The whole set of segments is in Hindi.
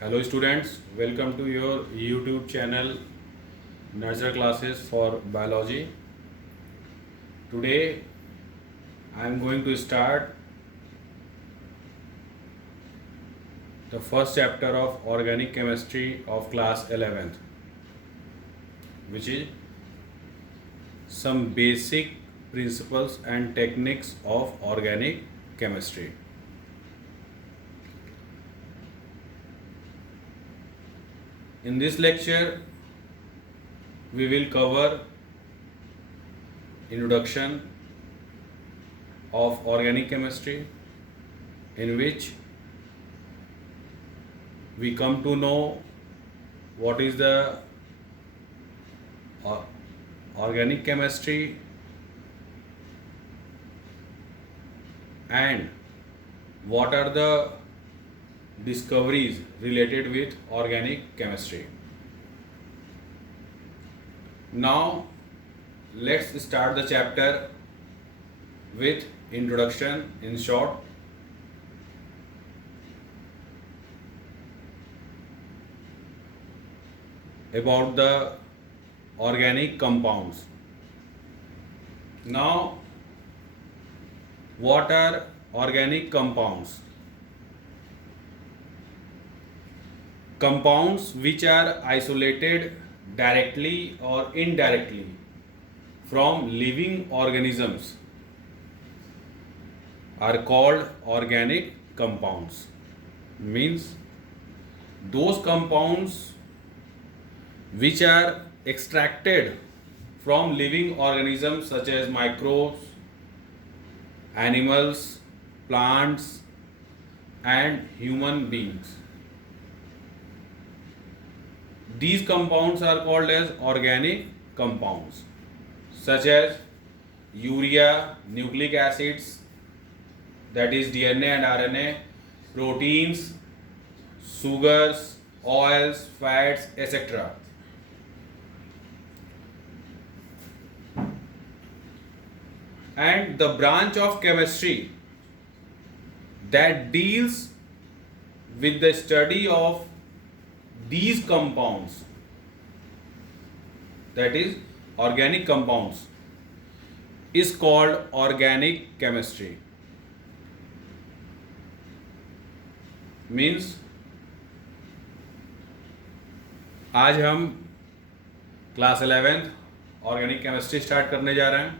Hello students, welcome to your YouTube channel Nurture Classes for Biology. Today I am going to start the first chapter of Organic Chemistry of class 11th, which is some basic principles and techniques of organic chemistry. In this lecture we will cover introduction of organic chemistry, in which we come to know what is the organic chemistry and what are the discoveries related with organic chemistry. Now let's start the chapter with introduction in short. About the organic compounds. Now, what are organic compounds? Compounds which are isolated directly or indirectly from living organisms are called organic compounds. Means those compounds which are extracted from living organisms such as microbes, animals, plants, and human beings. These compounds are called as organic compounds, such as urea, nucleic acids, that is DNA and RNA, proteins, sugars, oils, fats, etc. And the branch of chemistry that deals with the study of these compounds, that is organic compounds, is called organic chemistry. Means आज हम class 11th organic chemistry start करने जा रहे हैं,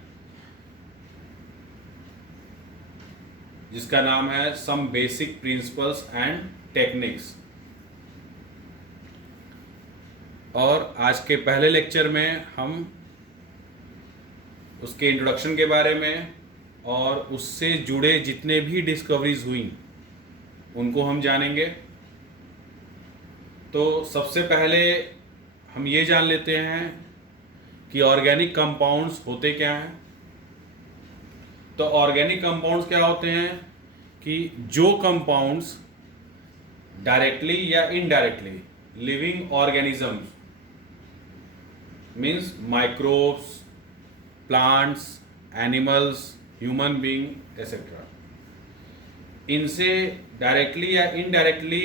जिसका नाम है some basic principles and techniques. और आज के पहले लेक्चर में हम उसके इंट्रोडक्शन के बारे में और उससे जुड़े जितने भी डिस्कवरीज हुई उनको हम जानेंगे। तो सबसे पहले हम ये जान लेते हैं कि ऑर्गेनिक कंपाउंड्स होते क्या हैं। तो ऑर्गेनिक कंपाउंड्स क्या होते हैं कि जो कंपाउंड्स डायरेक्टली या indirectly living organisms means microbes, plants, animals, human being etcetera, इनसे डायरेक्टली या इनडायरेक्टली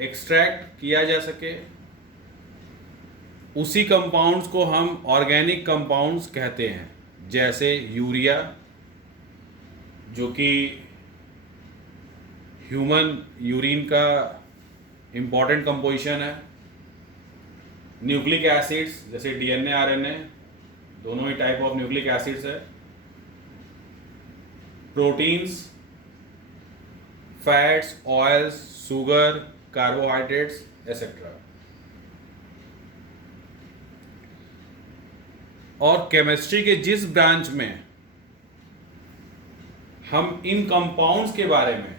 एक्सट्रैक्ट किया जा सके, उसी कंपाउंड्स को हम ऑर्गेनिक कंपाउंड्स कहते हैं। जैसे यूरिया, जो कि ह्यूमन यूरिन का इम्पॉर्टेंट कंपोजिशन है। न्यूक्लिक एसिड्स जैसे डीएनए, आरएनए, दोनों ही टाइप ऑफ न्यूक्लिक एसिड्स है। Proteins, fats, oils, sugar, carbohydrates etcetera. और केमिस्ट्री के जिस ब्रांच में हम इन कंपाउंड्स के बारे में,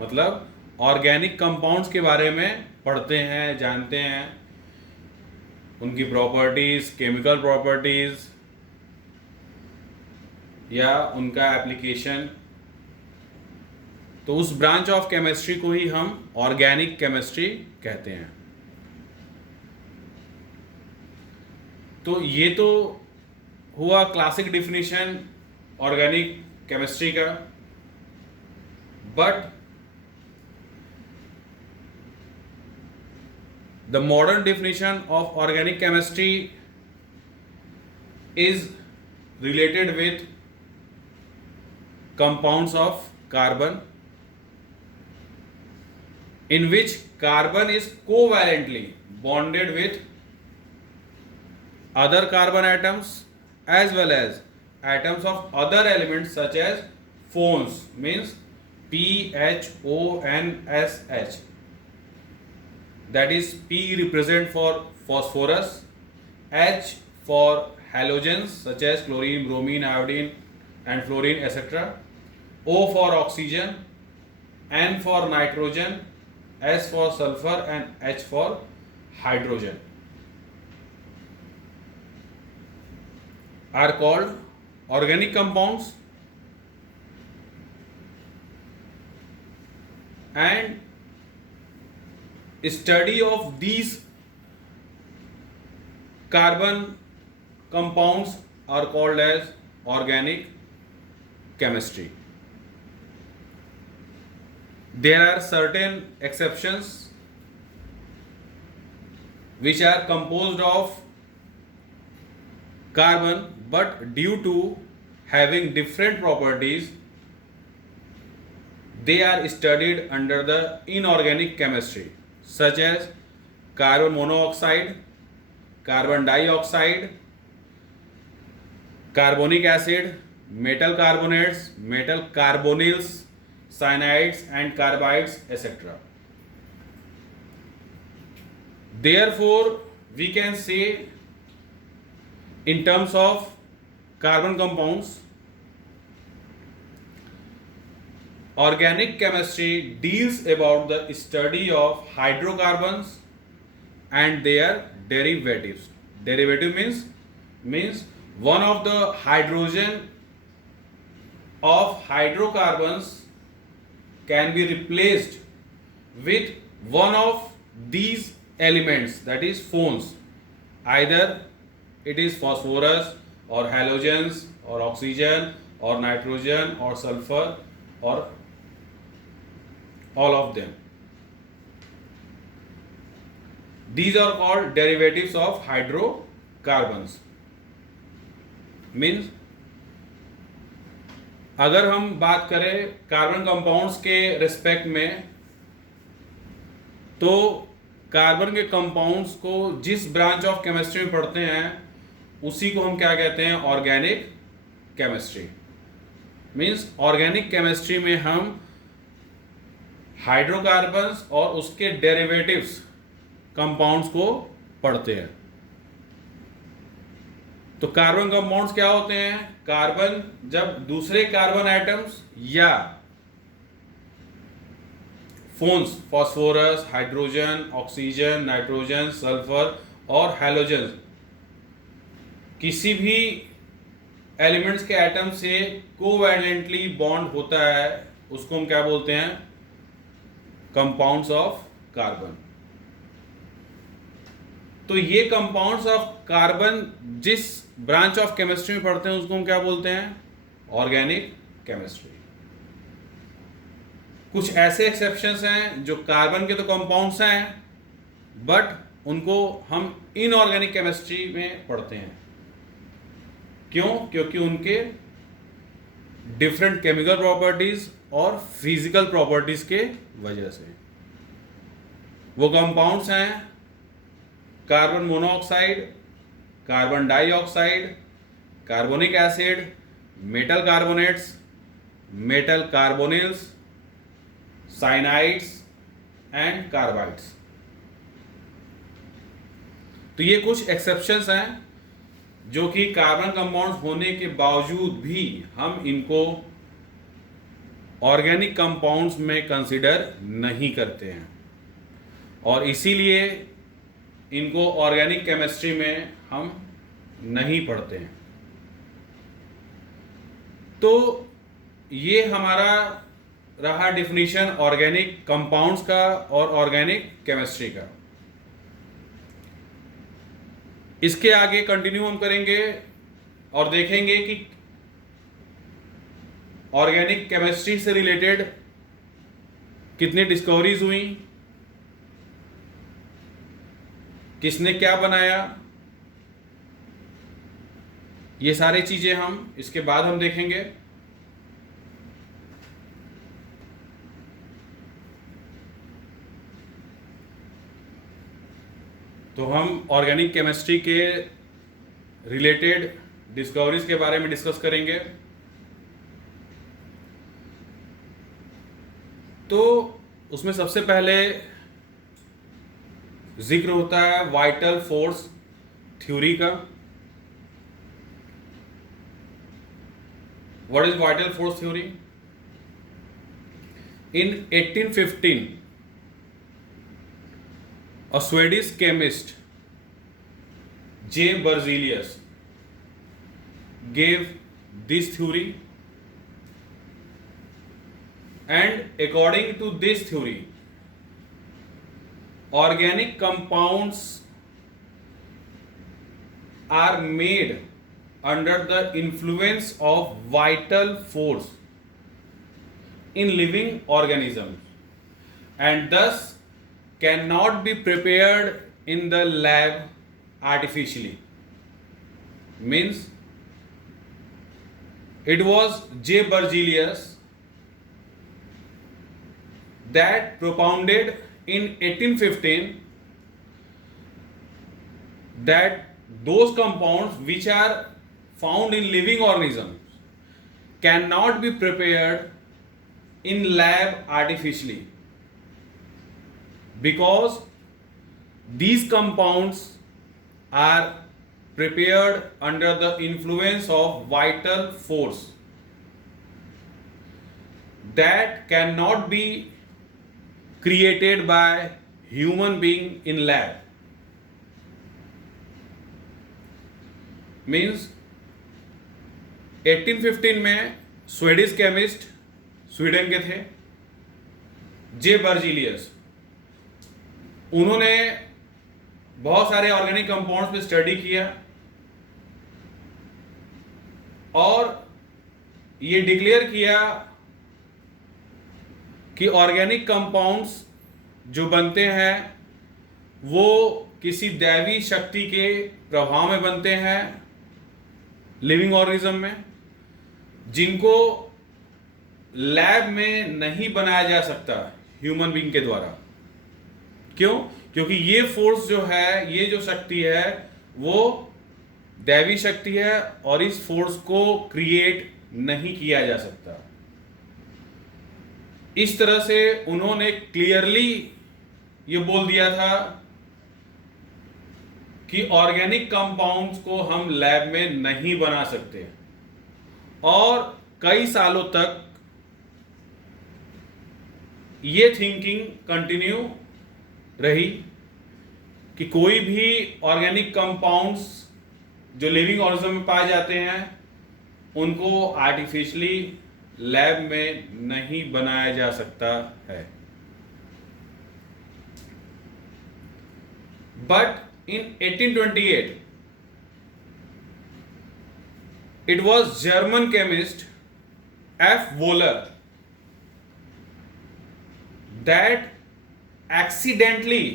मतलब ऑर्गेनिक कंपाउंड्स के बारे में पढ़ते हैं, जानते हैं, उनकी प्रॉपर्टीज, केमिकल प्रॉपर्टीज या उनका एप्लीकेशन, तो उस ब्रांच ऑफ केमिस्ट्री को ही हम ऑर्गेनिक केमिस्ट्री कहते हैं। तो ये तो हुआ क्लासिक डिफिनीशन ऑर्गेनिक केमिस्ट्री का। But The modern definition of organic chemistry is related with compounds of carbon, in which carbon is covalently bonded with other carbon atoms as well as atoms of other elements such as phones, means PHONSH. That is, P represent for phosphorus, H for halogens such as chlorine, bromine, iodine and fluorine, etc. O for oxygen, N for nitrogen, S for sulfur and H for hydrogen are called organic compounds, and study of these carbon compounds are called as organic chemistry. There are certain exceptions which are composed of carbon, but due to having different properties, they are studied under the inorganic chemistry, such as carbon monoxide, carbon dioxide, carbonic acid, metal carbonates, metal carbonyls, cyanides and carbides, etc. Therefore, we can say in terms of carbon compounds, organic chemistry deals about the study of hydrocarbons and their derivatives. Derivative means one of the hydrogen of hydrocarbons can be replaced with one of these elements, that is phones. Either it is phosphorus or halogens or oxygen or nitrogen or sulfur or all of them. These are called derivatives of hydrocarbons. Means अगर हम बात करें कार्बन कंपाउंड्स के रिस्पेक्ट में, तो कार्बन के कंपाउंड्स को जिस ब्रांच ऑफ केमिस्ट्री में पढ़ते हैं उसी को हम क्या कहते हैं, organic chemistry. Means organic chemistry में हम हाइड्रोकार्बन्स और उसके डेरिवेटिव्स कंपाउंड्स को पढ़ते हैं। तो कार्बन कंपाउंड्स क्या होते हैं? कार्बन जब दूसरे कार्बन एटम्स या phones, phosphorus, hydrogen, oxygen, nitrogen, sulphur और हैलोजन किसी भी एलिमेंट्स के एटम से कोवैलेंटली बॉन्ड होता है, उसको हम क्या बोलते हैं? Compounds of carbon. तो ये कंपाउंड्स ऑफ कार्बन जिस ब्रांच ऑफ केमिस्ट्री में पढ़ते हैं उसको हम क्या बोलते हैं? Organic chemistry. कुछ ऐसे एक्सेप्शंस हैं जो कार्बन के तो कंपाउंड्स हैं बट उनको हम इनऑर्गेनिक केमिस्ट्री में पढ़ते हैं। क्यों? क्योंकि उनके डिफरेंट केमिकल प्रॉपर्टीज और फिजिकल प्रॉपर्टीज के वजह से। वो कंपाउंड्स हैं carbon monoxide, carbon dioxide, carbonic acid, metal carbonates, metal carbonyls, cyanides and carbides. तो ये कुछ एक्सेप्शंस हैं जो कि कार्बन कंपाउंड्स होने के बावजूद भी हम इनको ऑर्गेनिक कंपाउंड्स में कंसीडर नहीं करते हैं और इसीलिए इनको ऑर्गेनिक केमिस्ट्री में हम नहीं पढ़ते हैं। तो ये हमारा रहा डिफिनीशन ऑर्गेनिक कंपाउंड्स का और ऑर्गेनिक केमिस्ट्री का। इसके आगे कंटिन्यू हम करेंगे और देखेंगे कि ऑर्गेनिक केमिस्ट्री से रिलेटेड कितनी डिस्कवरीज हुई, किसने क्या बनाया, ये सारी चीजें हम इसके बाद हम देखेंगे। तो हम ऑर्गेनिक केमिस्ट्री के रिलेटेड डिस्कवरीज के बारे में डिस्कस करेंगे। तो उसमें सबसे पहले जिक्र होता है वाइटल फोर्स थ्योरी का। What is vital force theory? In 1815 a Swedish chemist J. Berzelius gave this theory, and according to this theory, organic compounds are made under the influence of vital force in living organisms and thus cannot be prepared in the lab artificially. Means it was J. Berzelius that propounded in 1815 that those compounds which are found in living organisms cannot be prepared in lab artificially, because these compounds are prepared under the influence of vital force that cannot be created by human being in lab. Means 1815 में स्वीडिश केमिस्ट स्वीडन के थे जे बर्जीलियस, उन्होंने बहुत सारे ऑर्गेनिक कंपाउंड्स पे स्टडी किया और ये डिक्लेयर किया कि ऑर्गेनिक कंपाउंड्स जो बनते हैं वो किसी दैवी शक्ति के प्रभाव में बनते हैं लिविंग ऑर्गेनिज्म में, जिनको लैब में नहीं बनाया जा सकता ह्यूमन बीइंग के द्वारा। क्यों? क्योंकि ये फोर्स जो है, ये जो शक्ति है वो दैवी शक्ति है और इस फोर्स को क्रिएट नहीं किया जा सकता। इस तरह से उन्होंने क्लियरली ये बोल दिया था कि ऑर्गेनिक कंपाउंड्स को हम लैब में नहीं बना सकते, और कई सालों तक ये थिंकिंग कंटिन्यू रही कि कोई भी ऑर्गेनिक कंपाउंड्स जो लिविंग ऑर्गेनिज्म में पाए जाते हैं उनको आर्टिफिशियली लैब में नहीं बनाया जा सकता है। But in 1828 it was German chemist F. Wohler that accidentally,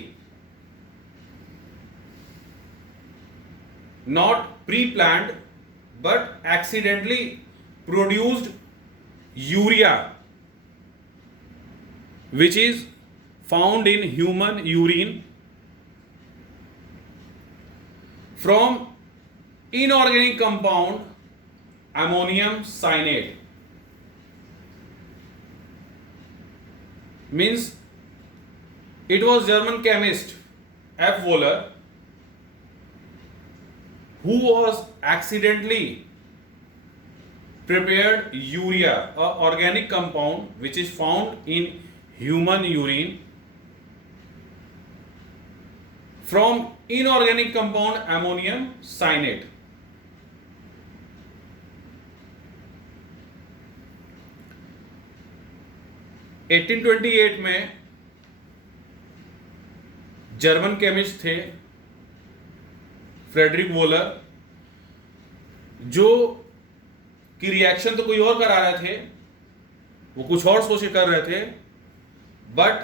not pre-planned but accidentally produced urea, which is found in human urine, from inorganic compound ammonium cyanide. Means it was German chemist F. Wohler who was accidentally prepared urea, a organic compound which is found in human urine, from inorganic compound ammonium cyanide. Eighteen 1828 में जर्मन केमिस्ट थे फ्रेडरिक वोलर, जो की रिएक्शन तो कोई और करा रहे थे, वो कुछ और सोच के कर रहे थे, बट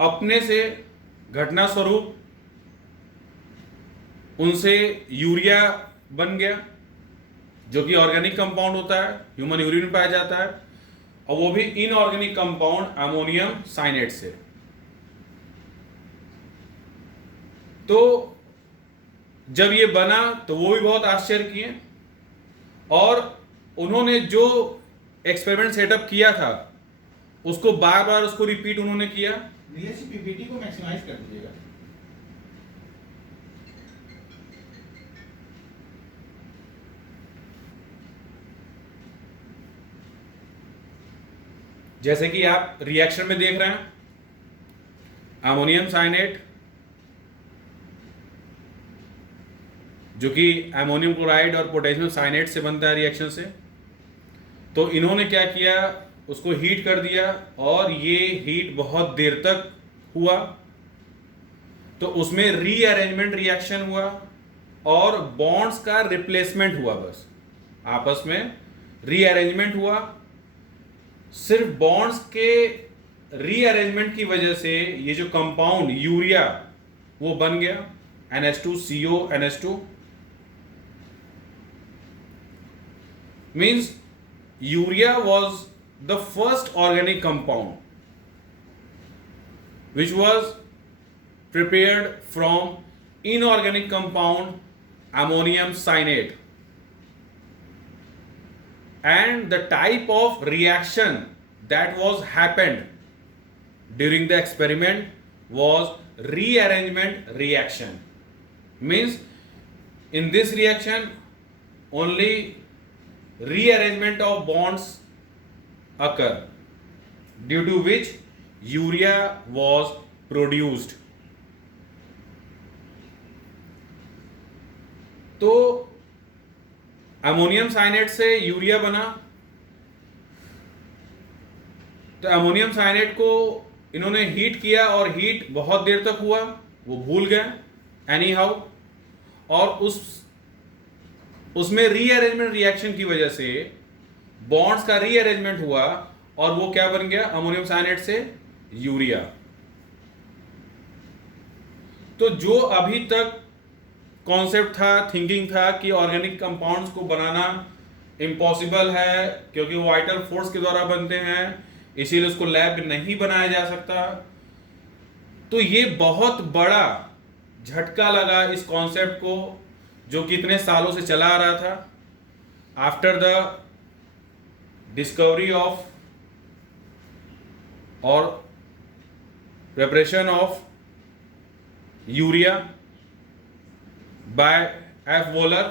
अपने से घटना स्वरूप उनसे यूरिया बन गया, जो कि ऑर्गेनिक कंपाउंड होता है, ह्यूमन यूरिन में पाया जाता है, और वो भी इनऑर्गेनिक कंपाउंड अमोनियम साइनेट से। तो जब ये बना तो वो भी बहुत आश्चर्य किए, और उन्होंने जो एक्सपेरिमेंट सेटअप किया था उसको बार बार उसको रिपीट उन्होंने किया। पीपीटी को मैक्सिमाइज कर दीजिएगा। जैसे कि आप रिएक्शन में देख रहे हैं, अमोनियम साइनेट जो कि अमोनियम क्लोराइड और पोटेशियम साइनेट से बनता है रिएक्शन से, तो इन्होंने क्या किया, उसको हीट कर दिया, और ये हीट बहुत देर तक हुआ, तो उसमें रीअरेंजमेंट रिएक्शन हुआ और बॉन्ड्स का रिप्लेसमेंट हुआ, बस आपस में रीअरेंजमेंट हुआ। सिर्फ बॉन्ड्स के रीअरेंजमेंट की वजह से ये जो कंपाउंड यूरिया वो बन गया, NH2CO NH2, means urea was the first organic compound which was prepared from inorganic compound ammonium cyanate, and the type of reaction that was happened during the experiment was rearrangement reaction. Means in this reaction only rearrangement of bonds occur, due to which urea was produced. तो अमोनियम साइनेट से यूरिया बना, तो अमोनियम साइनेट को इन्होंने हीट किया, और हीट बहुत देर तक हुआ, वो भूल गए एनी हाउ, और उसमें रीअरेंजमेंट रिएक्शन की वजह से बॉन्ड्स का रीअरेंजमेंट हुआ, और वो क्या बन गया, अमोनियम साइनेट से यूरिया। तो जो अभी तक कॉन्सेप्ट था, थिंकिंग था कि ऑर्गेनिक कंपाउंड्स को बनाना इम्पॉसिबल है क्योंकि वो वाइटल फोर्स के द्वारा बनते हैं, इसीलिए उसको लैब में नहीं बनाया जा सकता, तो ये बहुत बड़ा झटका लगा इस कॉन्सेप्ट को, जो कितने सालों से चला आ रहा था। आफ्टर द डिस्कवरी ऑफ और preparation of urea by F. Wohler,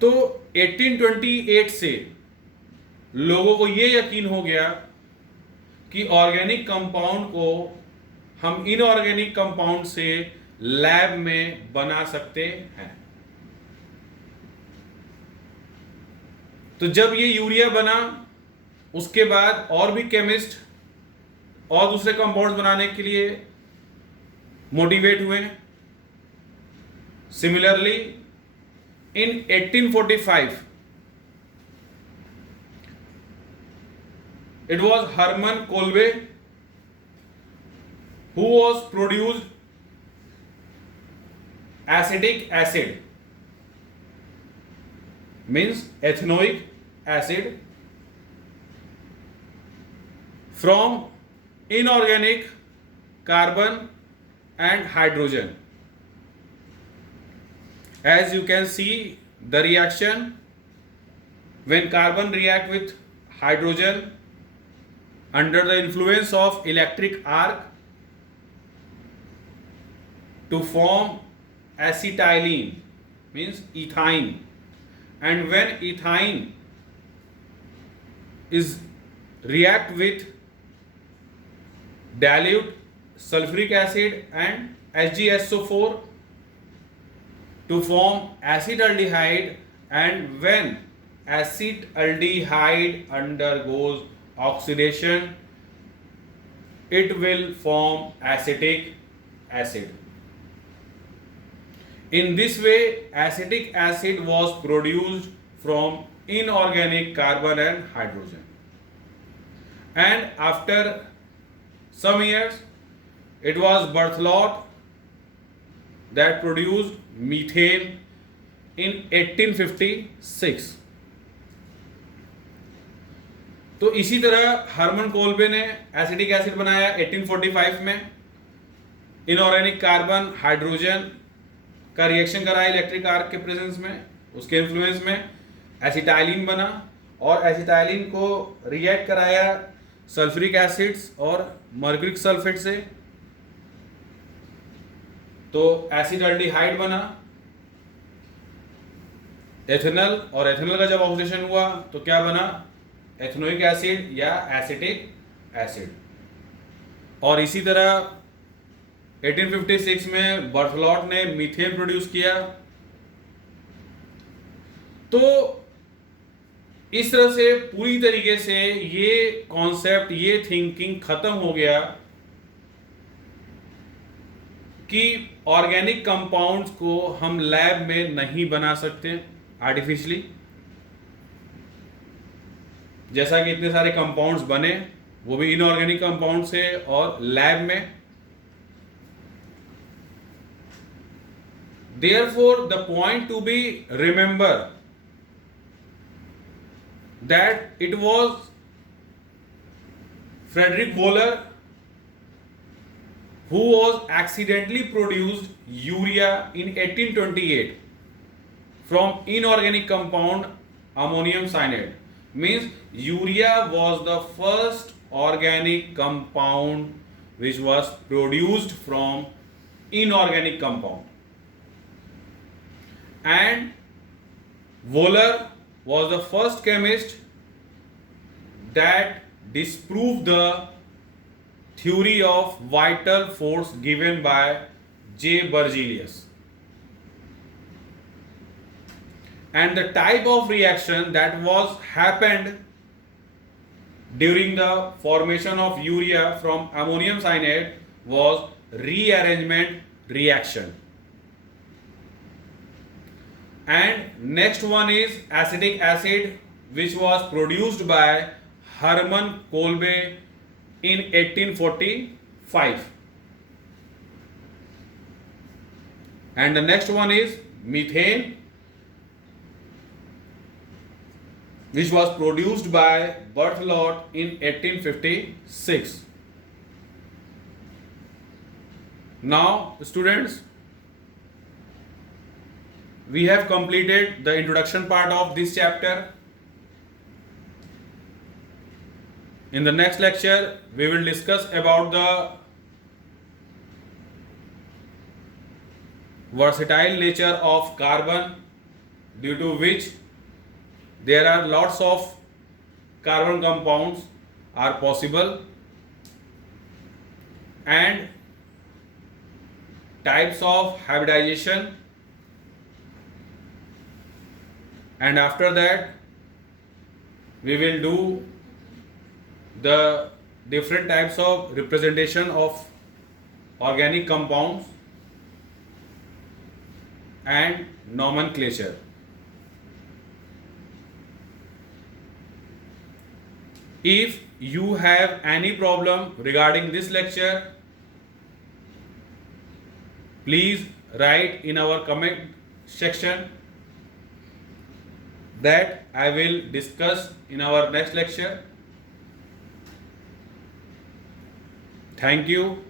तो 1828 से लोगों को यह यकीन हो गया कि ऑर्गेनिक कंपाउंड को हम इनऑर्गेनिक कंपाउंड से लैब में बना सकते हैं। तो जब ये यूरिया बना, उसके बाद और भी केमिस्ट और दूसरे कंपाउंड्स बनाने के लिए मोटिवेट हुए। Similarly in 1845 it was Hermann Kolbe who was produced acetic acid, means ethanoic acid, from inorganic carbon and hydrogen. As you can see the reaction, when carbon react with hydrogen under the influence of electric arc to form acetylene, means ethine, and when ethine is react with dilute sulfuric acid and HgSO4 to form acetaldehyde, and when acetaldehyde undergoes oxidation, it will form acetic acid. In this way, acetic acid was produced from inorganic carbon and hydrogen. and after some years it was Berthelot that produced methane in 1856. तो इसी तरह हरमन कोल्बे ने एसिटिक एसिड बनाया 1845 में, इनऑर्गेनिक कार्बन हाइड्रोजन का रिएक्शन कराया इलेक्ट्रिक आर्क के प्रेजेंस में, उसके इन्फ्लुएंस में एसिटाइलिन बना और एसिटाइलिन को रिएक्ट कराया सल्फ्यूरिक एसिड्स और मर्क्यूरिक सल्फेट से, तो एसिडल्डिहाइड बना। एथेनॉल और एथेनॉल का जब ऑक्सीडेशन हुआ तो क्या बना, एथेनोइक एसिड या एसिटिक एसिड। और इसी तरह 1856 में बर्थलॉट ने मीथेन प्रोड्यूस किया। तो इस तरह से पूरी तरीके से ये कॉन्सेप्ट, ये थिंकिंग खत्म हो गया कि ऑर्गेनिक कंपाउंड्स को हम लैब में नहीं बना सकते आर्टिफिशियली। जैसा कि इतने सारे कंपाउंड्स बने वो भी इनऑर्गेनिक कंपाउंड से और लैब में। Therefore, the point to be remember that it was Frederick Wöhler who was accidentally produced urea in 1828 from inorganic compound ammonium cyanide. Means urea was the first organic compound which was produced from inorganic compound, and Wöhler was the first chemist that disproved the theory of vital force given by J. Berzelius. And the type of reaction that was happened during the formation of urea from ammonium cyanide was rearrangement reaction. And next one is acetic acid, which was produced by Hermann Kolbe in 1845. And the next one is methane, which was produced by Berthelot in 1856. Now, students, we have completed the introduction part of this chapter. In the next lecture, we will discuss about the versatile nature of carbon, due to which there are lots of carbon compounds are possible, and types of hybridization. And after that we will do the different types of representation of organic compounds and nomenclature. If you have any problem regarding this lecture, please write in our comment section, that I will discuss in our next lecture. Thank you.